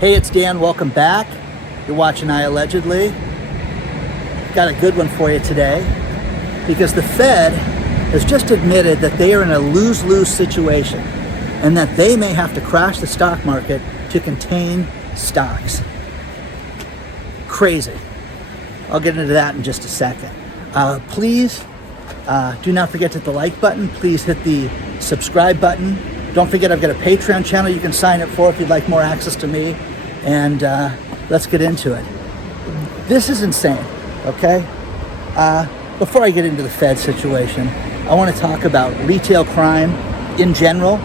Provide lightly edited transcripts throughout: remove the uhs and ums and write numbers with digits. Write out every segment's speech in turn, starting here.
Hey, it's Dan. Welcome back. You're watching iAllegedly. Got a good one for you today because the Fed has just admitted that they are in a lose-lose situation and that they may have to crash the stock market to contain stocks. Crazy. I'll get into that in just a second. Please do not forget to hit the like button. Please hit the subscribe button. Don't forget I've got a Patreon channel you can sign up for if you'd like more access to me. And let's get into it. This is insane, okay? Before I get into the Fed situation, I want to talk about retail crime in general.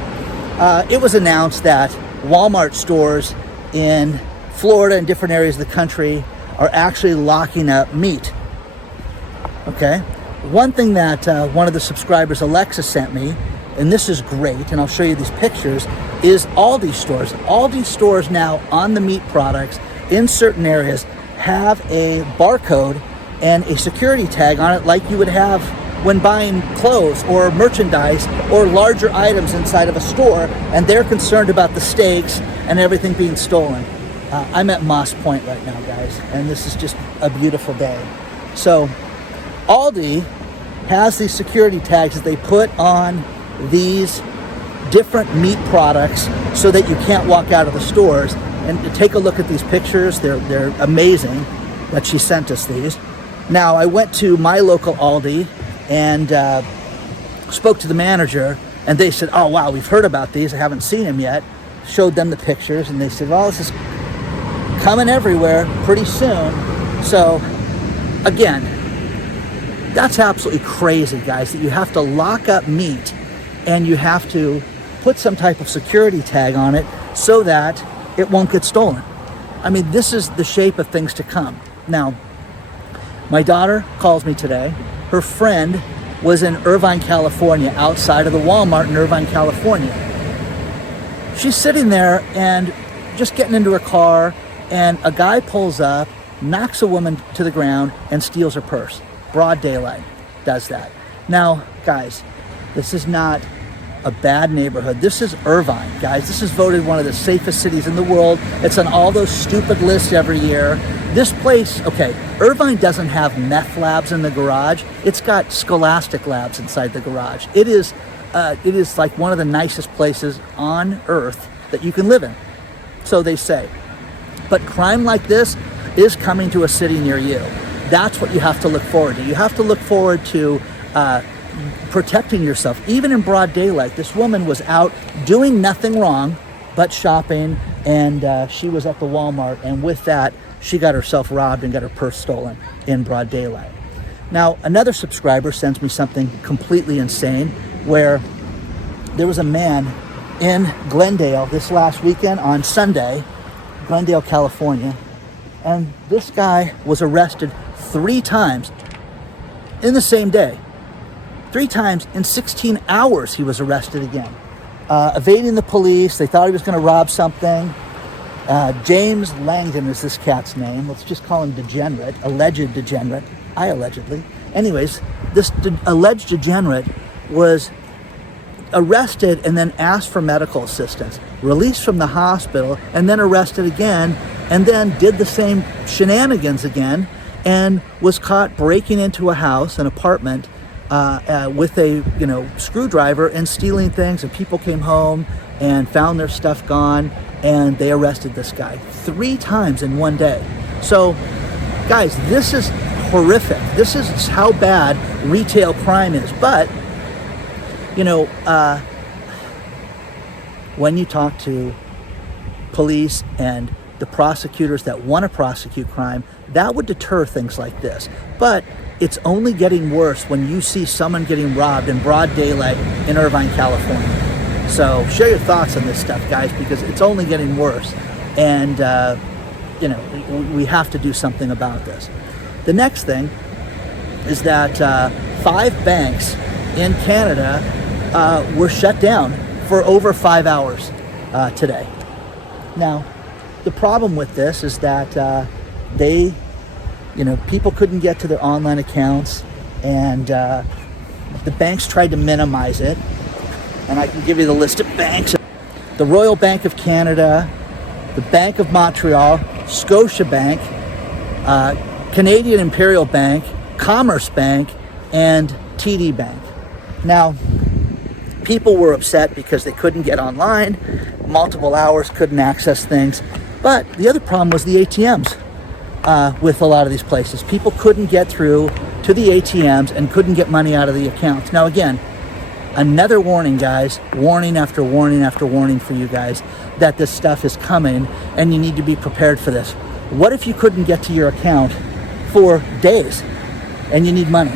It was announced that Walmart stores in Florida and different areas of the country are actually locking up meat, okay? One thing that one of the subscribers, Alexa, sent me, and this is great, and I'll show you these pictures, is Aldi stores. Aldi stores now on the meat products in certain areas have a barcode and a security tag on it like you would have when buying clothes or merchandise or larger items inside of a store, and they're concerned about the stakes and everything being stolen. I'm at Moss Point right now, guys, and this is just a beautiful day. So Aldi has these security tags that they put on these different meat products so that you can't walk out of the stores. And take a look at these pictures. They're amazing that she sent us these. Now, I went to my local Aldi and spoke to the manager, and they said, oh, wow, we've heard about these. I haven't seen them yet. Showed them the pictures, and they said, well, this is coming everywhere pretty soon. So, again, that's absolutely crazy, guys, that you have to lock up meat and you have to put some type of security tag on it so that it won't get stolen. I mean, this is the shape of things to come. Now, my daughter calls me today. Her friend was in Irvine, California, outside of the Walmart in Irvine, California. She's sitting there and just getting into her car, and a guy pulls up, knocks a woman to the ground, and steals her purse. Broad daylight does that. Now, guys, this is not a bad neighborhood. This is Irvine, guys. This is voted one of the safest cities in the world. It's on all those stupid lists every year. This place, okay, Irvine doesn't have meth labs in the garage. It's got Scholastic labs inside the garage. It is like one of the nicest places on earth that you can live in. So they say. But crime like this is coming to a city near you. That's what you have to look forward to. You have to look forward to protecting yourself, even in broad daylight. This woman was out doing nothing wrong but shopping, and she was at the Walmart, and with that, she got herself robbed and got her purse stolen in broad daylight. Now, another subscriber sends me something completely insane, where there was a man in Glendale this last weekend on Sunday, Glendale, California, and this guy was arrested 3 times in the same day. 3 times in 16 hours he was arrested again. Evading the police. They thought he was going to rob something. James Langdon is this cat's name. Let's just call him degenerate. Alleged degenerate. iAllegedly. Anyways, this alleged degenerate was arrested and then asked for medical assistance. Released from the hospital and then arrested again, and then did the same shenanigans again and was caught breaking into a house, an apartment, with a screwdriver and stealing things, and people came home and found their stuff gone, and they arrested this guy 3 times in one day. So guys, this is horrific. This is how bad retail crime is. But when you talk to police and the prosecutors that want to prosecute crime, that would deter things like this. But it's only getting worse when you see someone getting robbed in broad daylight in Irvine, California. So share your thoughts on this stuff, guys, because it's only getting worse. And, we have to do something about this. The next thing is that 5 banks in Canada were shut down for over 5 hours today. Now, the problem with this is that people couldn't get to their online accounts, and the banks tried to minimize it. And I can give you the list of banks. The Royal Bank of Canada, the Bank of Montreal, Scotia Bank, Canadian Imperial Bank, Commerce Bank, and TD Bank. Now, people were upset because they couldn't get online, multiple hours, couldn't access things. But the other problem was the ATMs with a lot of these places. People couldn't get through to the ATMs and couldn't get money out of the accounts. Now, again, another warning, guys, warning after warning after warning for you guys that this stuff is coming and you need to be prepared for this. What if you couldn't get to your account for days and you need money?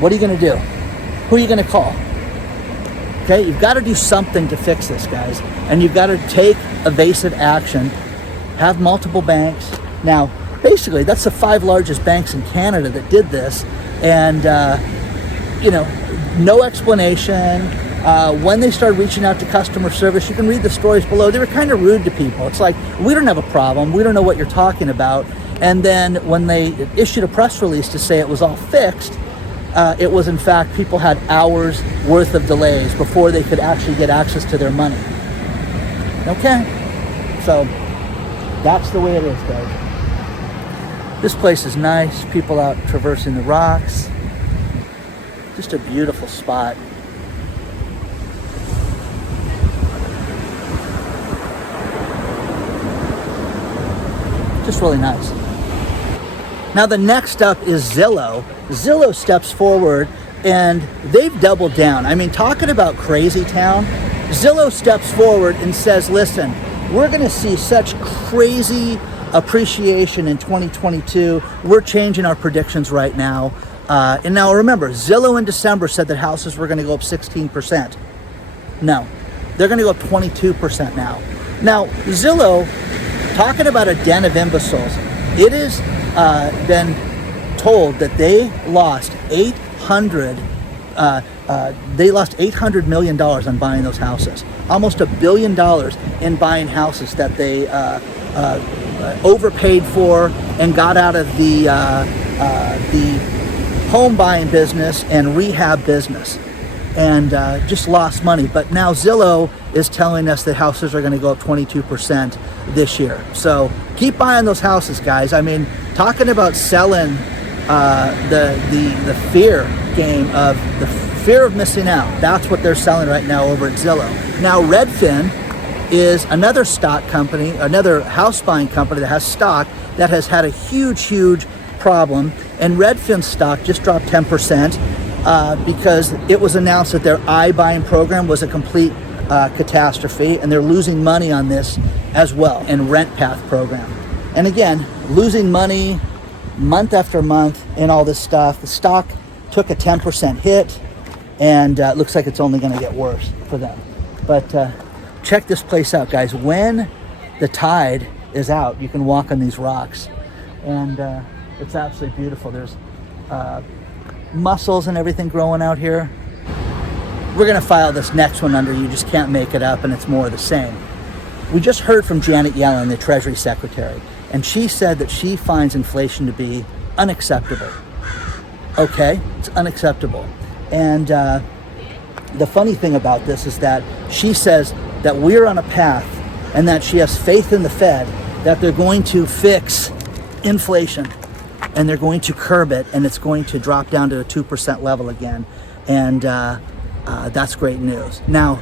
What are you going to do? Who are you going to call? Okay, you've got to do something to fix this, guys. And you've got to take evasive action, have multiple banks. Now, basically, that's the 5 largest banks in Canada that did this. And, no explanation. When they started reaching out to customer service, you can read the stories below. They were kind of rude to people. It's like, we don't have a problem. We don't know what you're talking about. And then when they issued a press release to say it was all fixed, it was, in fact, people had hours worth of delays before they could actually get access to their money. Okay? So that's the way it is, guys. This place is nice. People out traversing the rocks. Just a beautiful spot. Just really nice. Now the next up is Zillow. Zillow steps forward and they've doubled down. I mean, talking about crazy town, Zillow steps forward and says, listen, we're going to see such crazy appreciation in 2022. We're changing our predictions right now. And now remember, Zillow in December said that houses were going to go up 16%. No, they're going to go up 22% now. Now, Zillow, talking about a den of imbeciles, it has been told that they lost $800 million on buying those houses. Almost $1 billion in buying houses that they overpaid for and got out of the home buying business and rehab business, and just lost money. But now Zillow is telling us that houses are going to go up 22% this year. So keep buying those houses, guys. I mean, talking about selling the fear game of the fear of missing out. That's what they're selling right now over at Zillow. Now Redfin is another stock company, another house buying company that has stock that has had a huge problem. And Redfin stock just dropped 10% because it was announced that their iBuying program was a complete catastrophe, and they're losing money on this as well, and RentPath program. And again, losing money month after month in all this stuff. The stock took a 10% hit, and it looks like it's only going to get worse for them. But check this place out, guys. When the tide is out, you can walk on these rocks, and it's absolutely beautiful. There's mussels and everything growing out here. We're going to file this next one under You Just Can't Make It Up, and it's more of the same. We just heard from Janet Yellen, the Treasury Secretary, and she said that she finds inflation to be unacceptable. Okay, it's unacceptable. And the funny thing about this is that she says that we're on a path, and that she has faith in the Fed that they're going to fix inflation and they're going to curb it, and it's going to drop down to a 2% level again. And that's great news. Now,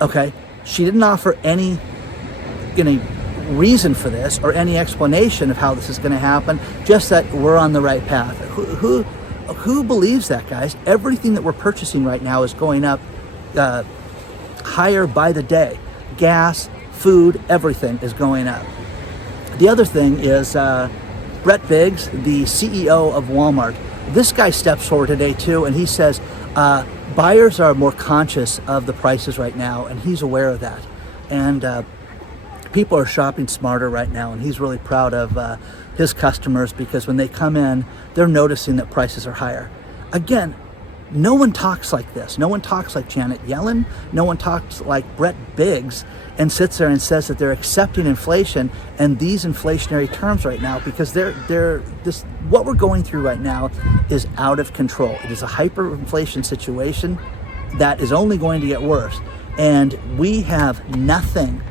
okay, she didn't offer any reason for this or any explanation of how this is going to happen, just that we're on the right path. Who believes that, guys? Everything that we're purchasing right now is going up higher by the day. Gas, food, everything is going up. The other thing is Brett Biggs, the CEO of Walmart. This guy steps forward today too, and he says buyers are more conscious of the prices right now, and he's aware of that. And people are shopping smarter right now, and he's really proud of his customers, because when they come in, they're noticing that prices are higher. Again, no one talks like this. No one talks like Janet Yellen. No one talks like Brett Biggs and sits there and says that they're accepting inflation and these inflationary terms right now, because what we're going through right now is out of control. It is a hyperinflation situation that is only going to get worse, and we have nothing.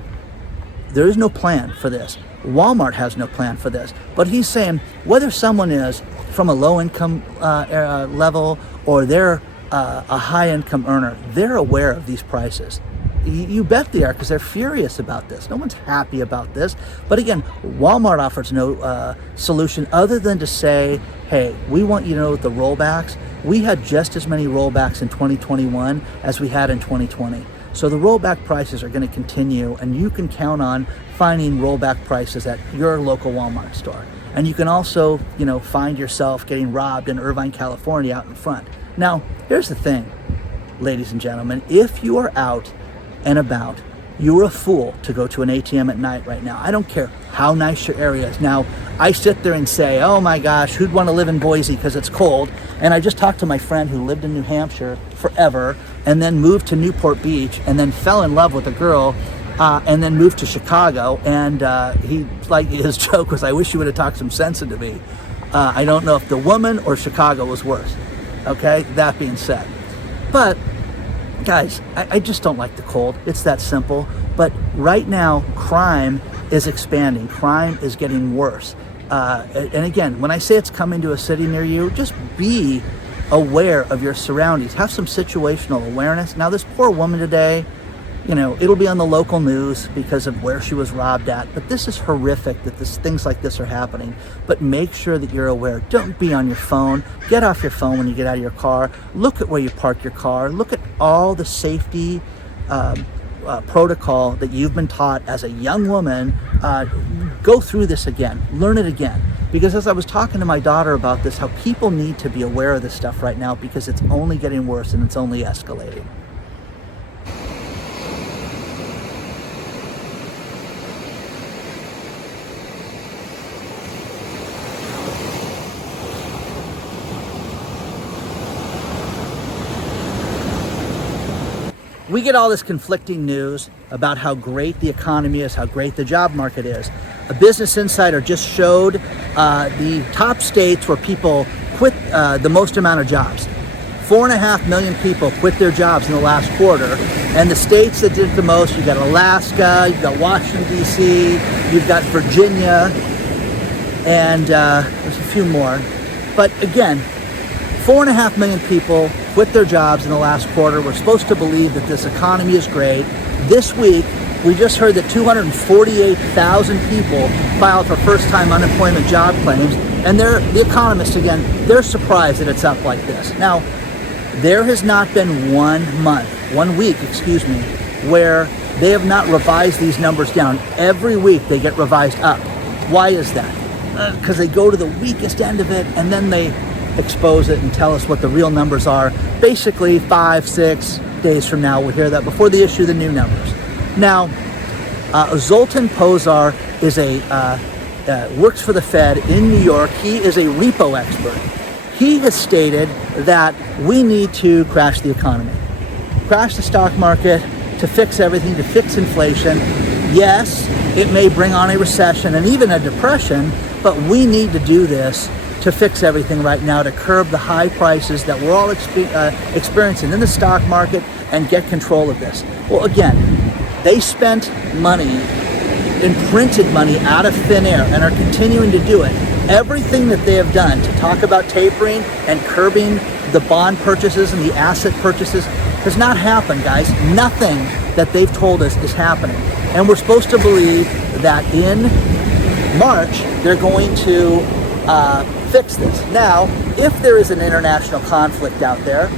There is no plan for this. Walmart has no plan for this. But he's saying whether someone is from a low income level or they're a high income earner, they're aware of these prices. You bet they are, because they're furious about this. No one's happy about this. But again, Walmart offers no solution other than to say, hey, we want you to know the rollbacks. We had just as many rollbacks in 2021 as we had in 2020. So the rollback prices are going to continue, and you can count on finding rollback prices at your local Walmart store. And you can also, find yourself getting robbed in Irvine, California out in front. Now, here's the thing, ladies and gentlemen. If you are out and about, you're a fool to go to an ATM at night right now. I don't care how nice your area is. Now, I sit there and say, oh my gosh, who'd want to live in Boise because it's cold? And I just talked to my friend who lived in New Hampshire forever and then moved to Newport Beach and then fell in love with a girl and then moved to Chicago. And his joke was, I wish you would have talked some sense into me. I don't know if the woman or Chicago was worse. Okay, that being said. But guys, I just don't like the cold. It's that simple. But right now, crime is expanding. Crime is getting worse. And again, when I say it's coming to a city near you, just be aware of your surroundings. Have some situational awareness. Now, this poor woman today, it'll be on the local news because of where she was robbed at. But this is horrific that things like this are happening. But make sure that you're aware. Don't be on your phone. Get off your phone when you get out of your car. Look at where you park your car. Look at all the safety protocol that you've been taught as a young woman. Go through this again. Learn it again. Because as I was talking to my daughter about this, how people need to be aware of this stuff right now because it's only getting worse and it's only escalating. We get all this conflicting news about how great the economy is, how great the job market is. A Business Insider just showed the top states where people quit the most amount of jobs. 4.5 million people quit their jobs in the last quarter. And the states that did the most, you've got Alaska, you've got Washington, D.C., you've got Virginia, and there's a few more. But again, 4.5 million people quit their jobs in the last quarter. We're supposed to believe that this economy is great. This week, we just heard that 248,000 people filed for first-time unemployment job claims. And the economists, again, they're surprised that it's up like this. Now, there has not been one week, where they have not revised these numbers down. Every week they get revised up. Why is that? Because they go to the weakest end of it and then they expose it and tell us what the real numbers are. Basically, 5-6 days from now, we'll hear that before they issue the new numbers. Now, Zoltan Pozar is works for the Fed in New York. He is a repo expert. He has stated that we need to crash the economy, crash the stock market to fix everything, to fix inflation. Yes, it may bring on a recession and even a depression, but we need to do this to fix everything right now, to curb the high prices that we're all experiencing in the stock market and get control of this. Well, again, they spent money and printed money out of thin air and are continuing to do it. Everything that they have done to talk about tapering and curbing the bond purchases and the asset purchases has not happened, guys. Nothing that they've told us is happening. And we're supposed to believe that in March, they're going to fix this. Now, if there is an international conflict out there,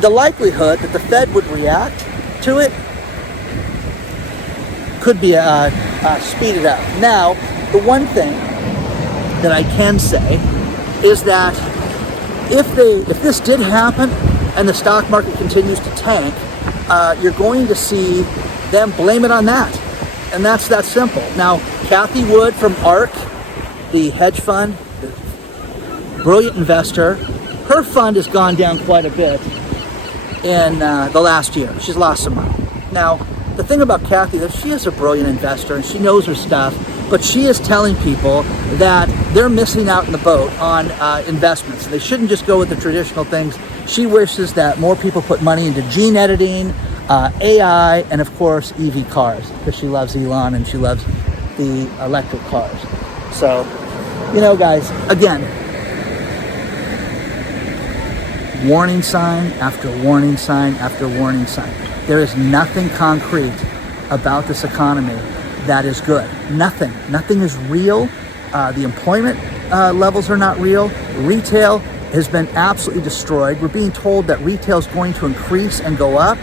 the likelihood that the Fed would react to it could be speeded up. Now, the one thing that I can say is that if this did happen and the stock market continues to tank, you're going to see them blame it on that. And that's that simple. Now, Cathie Wood from ARK, the hedge fund, brilliant investor, her fund has gone down quite a bit in the last year. She's lost some money. Now, the thing about Cathie is she is a brilliant investor and she knows her stuff, but she is telling people that they're missing out in the boat on investments. They shouldn't just go with the traditional things. She wishes that more people put money into gene editing, AI, and of course EV cars, because she loves Elon and she loves the electric cars. So, you know, guys, again, warning sign after warning sign after warning sign. There is nothing concrete about this economy that is good. Nothing is real. The employment levels are not real. Retail has been absolutely destroyed. We're being told that retail is going to increase and go up.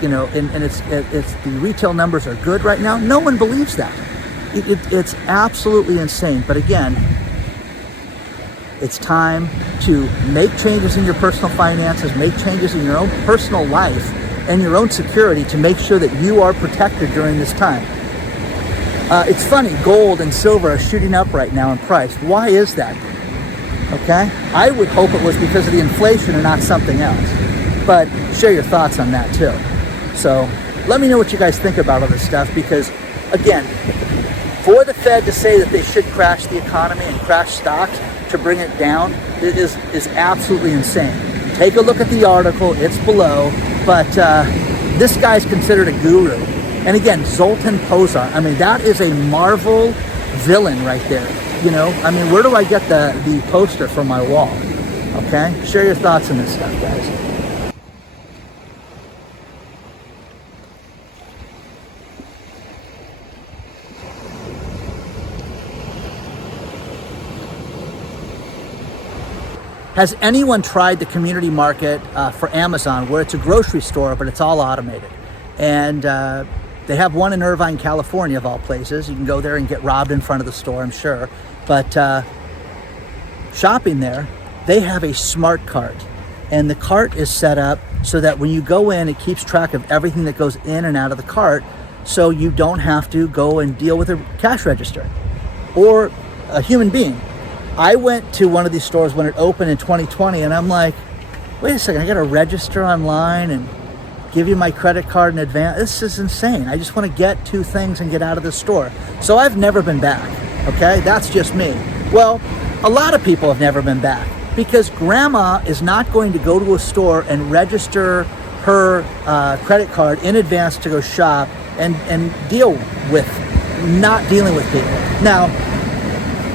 You know, and it's the retail numbers are good right now. No one believes that. It's absolutely insane. But again, it's time to make changes in your personal finances, make changes in your own personal life and your own security to make sure that you are protected during this time. It's funny, gold and silver are shooting up right now in price. Why is that? Okay, I would hope it was because of the inflation and not something else. But share your thoughts on that too. So let me know what you guys think about all this stuff, because again, for the Fed to say that they should crash the economy and crash stocks to bring it down is absolutely insane. Take a look at the article, it's below, but this guy's considered a guru. And again, Zoltan Pozar, I mean, that is a Marvel villain right there. You know, I mean, where do I get the poster for my wall? Okay, share your thoughts on this stuff, guys. Has anyone tried the community market for Amazon, where it's a grocery store, but it's all automated? And they have one in Irvine, California, of all places. You can go there and get robbed in front of the store, I'm sure. But shopping there, they have a smart cart. And the cart is set up so that when you go in, it keeps track of everything that goes in and out of the cart, so you don't have to go and deal with a cash register or a human being. I went to one of these stores when it opened in 2020, and I'm like, wait a second, I got to register online and give you my credit card in advance. This is insane. I just want to get two things and get out of the store. So I've never been back, okay? That's just me. Well, a lot of people have never been back because grandma is not going to go to a store and register her credit card in advance to go shop and deal with not dealing with people. Now,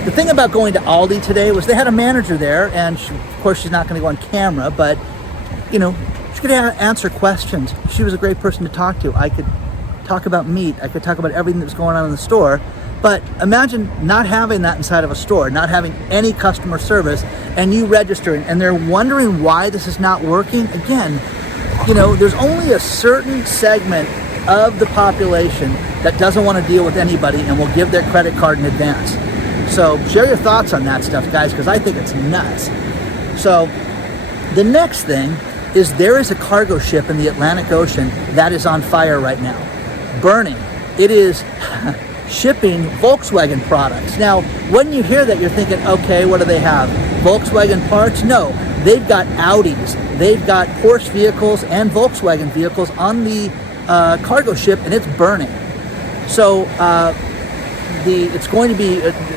the thing about going to Aldi today was they had a manager there, and she, of course she's not going to go on camera, but you know, she could answer questions. She was a great person to talk to. I could talk about meat. I could talk about everything that was going on in the store. But imagine not having that inside of a store, not having any customer service, and you registering, and they're wondering why this is not working. Again, you know, there's only a certain segment of the population that doesn't want to deal with anybody and will give their credit card in advance. So share your thoughts on that stuff, guys, because I think it's nuts. So the next thing is there is a cargo ship in the Atlantic Ocean that is on fire right now, burning. It is shipping Volkswagen products. Now, when you hear that, you're thinking, okay, what do they have? Volkswagen parts? No, they've got Audis, they've got Porsche vehicles and Volkswagen vehicles on the cargo ship, and it's burning. So it's going to be,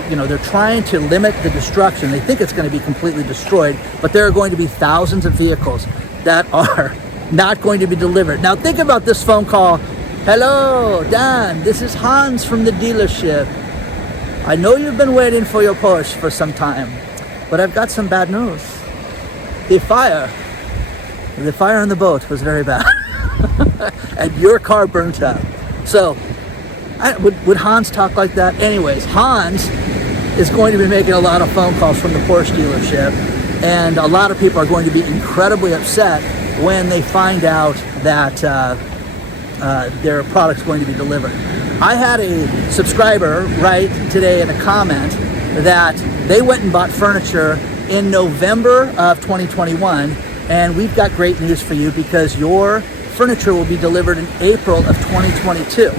you know, they're trying to limit the destruction. They think it's going to be completely destroyed, but there are going to be thousands of vehicles that are not going to be delivered. Now think about this phone call. Hello, Dan, this is Hans from the dealership. I know you've been waiting for your Porsche for some time, but I've got some bad news. The fire on the boat was very bad. And your car burnt up. So would Hans talk like that? Anyways, Hans is going to be making a lot of phone calls from the Porsche dealership, and a lot of people are going to be incredibly upset when they find out that their product's going to be delivered. I had a subscriber write today in a comment that they went and bought furniture in November of 2021, and we've got great news for you because your furniture will be delivered in April of 2022.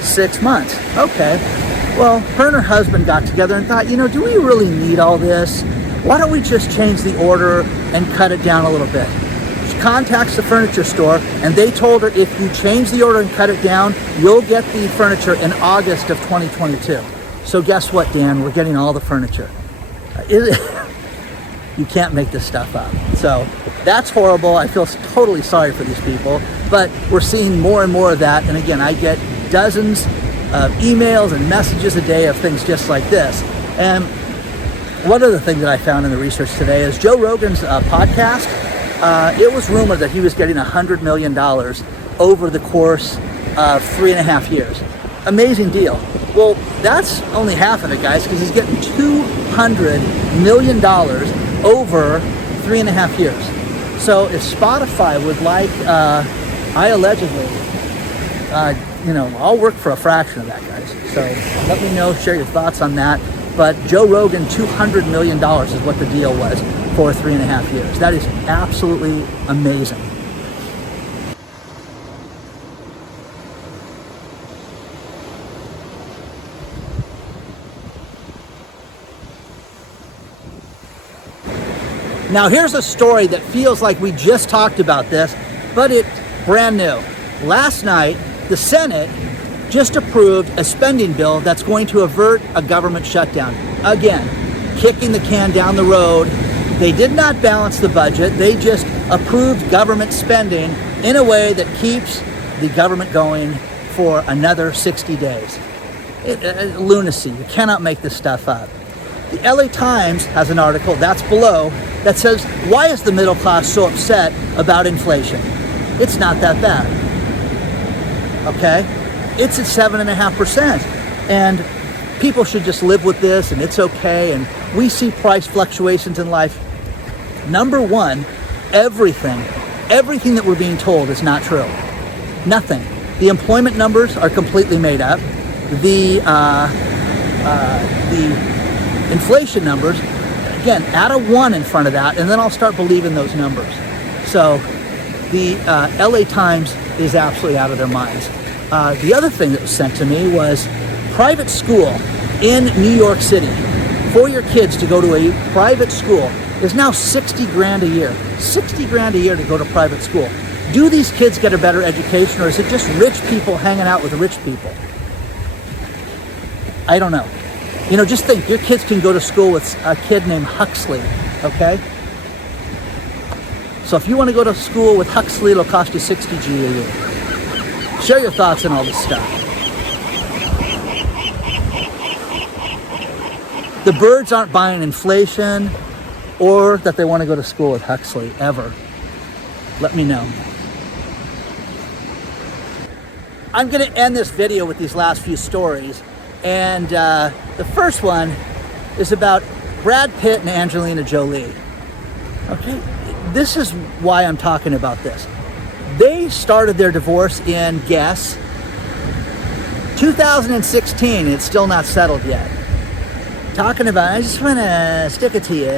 6 months. Okay. Well, her and her husband got together and thought, you know, do we really need all this? Why don't we just change the order and cut it down a little bit? She contacts the furniture store, and they told her, if you change the order and cut it down, you'll get the furniture in August of 2022. So guess what, Dan? We're getting all the furniture. You You can't make this stuff up. So that's horrible. I feel totally sorry for these people, but we're seeing more and more of that. And again, I get dozens of emails and messages a day of things just like this. And one other thing that I found in the research today is Joe Rogan's podcast. It was rumored that he was getting $100 million over the course of 3.5 years. Amazing deal. Well, that's only half of it, guys, because he's getting $200 million over 3.5 years. So if Spotify would like iAllegedly, I'll work for a fraction of that, guys. So let me know, share your thoughts on that. But Joe Rogan, $200 million is what the deal was for 3.5 years. That is absolutely amazing. Now here's a story that feels like we just talked about this, but it's brand new. Last night, the Senate just approved a spending bill that's going to avert a government shutdown. Again, kicking the can down the road. They did not balance the budget. They just approved government spending in a way that keeps the government going for another 60 days. Lunacy. You cannot make this stuff up. The LA Times has an article, that's below, that says, why is the middle class so upset about inflation? It's not that bad. Okay? It's at 7.5%. And people should just live with this, and it's okay. And we see price fluctuations in life. Number one, everything that we're being told is not true. Nothing. The employment numbers are completely made up. The inflation numbers, again, add a 1 in front of that, and then I'll start believing those numbers. So the LA Times is absolutely out of their minds. The other thing that was sent to me was private school in New York City. For your kids to go to a private school is now $60,000 a year. $60,000 a year to go to private school. Do these kids get a better education, or is it just rich people hanging out with rich people? I don't know. Just think, your kids can go to school with a kid named Huxley, okay? So if you want to go to school with Huxley, it'll cost you $60,000 a year. Share your thoughts on all this stuff. The birds aren't buying inflation or that they want to go to school with Huxley, ever. Let me know. I'm going to end this video with these last few stories. And the first one is about Brad Pitt and Angelina Jolie. Okay, this is why I'm talking about this. They started their divorce in, guess, 2016. It's still not settled yet. Talking about, I just want to stick it to you.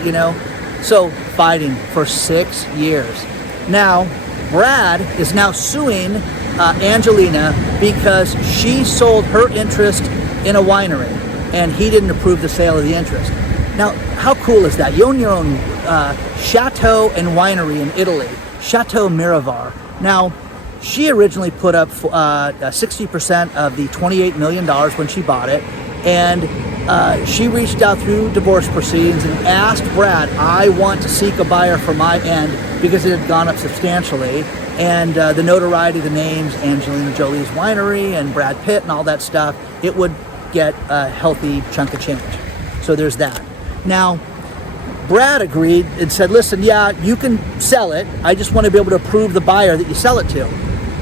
You. So fighting for 6 years. Now, Brad is now suing Angelina because she sold her interest in a winery and he didn't approve the sale of the interest. Now, how cool is that? You own your own chateau and winery in Italy, Chateau Miravar. Now, she originally put up 60% of the $28 million when she bought it, and she reached out through divorce proceedings and asked Brad, I want to seek a buyer for my end because it had gone up substantially. And the notoriety, the names, Angelina Jolie's winery and Brad Pitt and all that stuff, it would get a healthy chunk of change. So there's that. Now, Brad agreed and said, listen, yeah, you can sell it. I just want to be able to approve the buyer that you sell it to.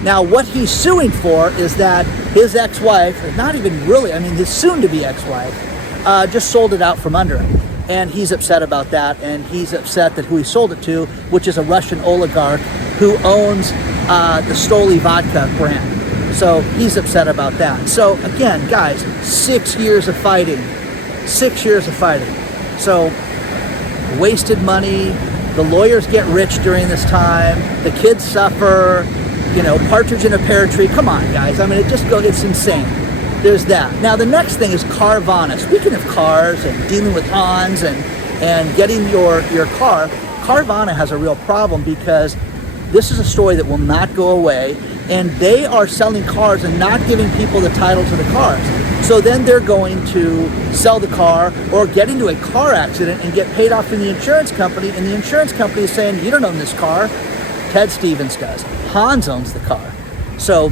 Now, what he's suing for is that his ex-wife, not even really, his soon-to-be ex-wife, just sold it out from under him. And he's upset about that, and he's upset that who he sold it to, which is a Russian oligarch who owns the Stoli vodka brand. So he's upset about that. So again, guys, 6 years of fighting. 6 years of fighting. So wasted money. The lawyers get rich during this time. The kids suffer. Partridge in a pear tree. Come on, guys. It's insane. There's that. Now, the next thing is Carvana. Speaking of cars and dealing with Hans and getting your car, Carvana has a real problem because this is a story that will not go away, and they are selling cars and not giving people the title to the cars. So then they're going to sell the car or get into a car accident and get paid off from the insurance company. And the insurance company is saying, you don't own this car. Ted Stevens does. Hans owns the car. So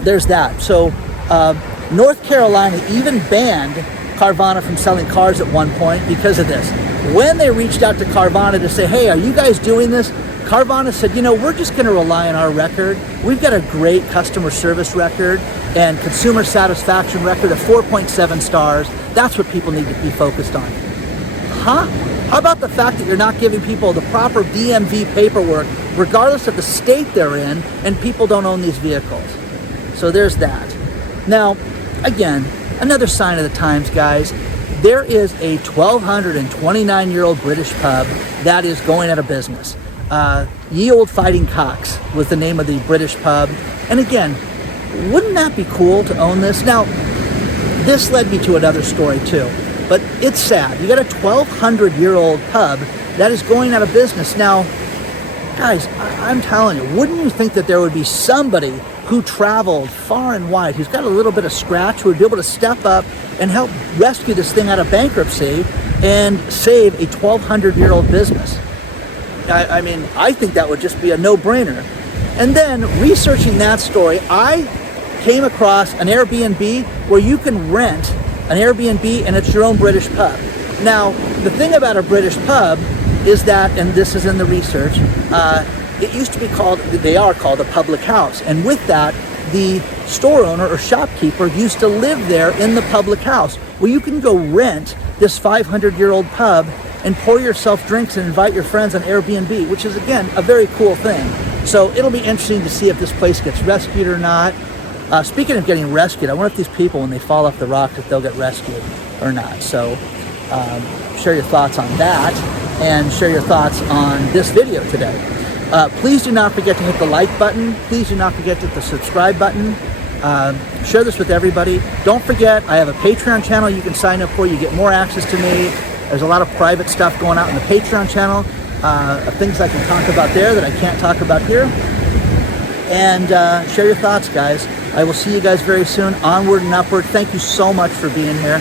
there's that. So North Carolina even banned Carvana from selling cars at one point because of this. When they reached out to Carvana to say, hey, are you guys doing this? Carvana said, we're just going to rely on our record. We've got a great customer service record and consumer satisfaction record of 4.7 stars. That's what people need to be focused on. Huh? How about the fact that you're not giving people the proper DMV paperwork, regardless of the state they're in, and people don't own these vehicles? So there's that. Now, again, another sign of the times, guys. There is a 1,229-year-old British pub that is going out of business. Ye Old Fighting Cocks was the name of the British pub. And again, wouldn't that be cool to own this? Now, this led me to another story too, but it's sad. You got a 1,200-year-old pub that is going out of business. Now, guys, I'm telling you, wouldn't you think that there would be somebody who traveled far and wide, who's got a little bit of scratch, who would be able to step up and help rescue this thing out of bankruptcy and save a 1,200-year-old business? I mean, I think that would just be a no-brainer. And then, researching that story, I came across an Airbnb where you can rent an Airbnb and it's your own British pub. Now, the thing about a British pub is that, and this is in the research, it used to be called, they are called a public house. And with that, the store owner or shopkeeper used to live there in the public house. Well, you can go rent this 500-year-old pub and pour yourself drinks and invite your friends on Airbnb, which is, again, a very cool thing. So it'll be interesting to see if this place gets rescued or not. Speaking of getting rescued, I wonder if these people, when they fall off the rock, if they'll get rescued or not. So share your thoughts on that and share your thoughts on this video today. Please do not forget to hit the like button. Please do not forget to hit the subscribe button. Share this with everybody. Don't forget, I have a Patreon channel you can sign up for. You get more access to me. There's a lot of private stuff going out in the Patreon channel. Things I can talk about there that I can't talk about here. And share your thoughts, guys. I will see you guys very soon. Onward and upward. Thank you so much for being here.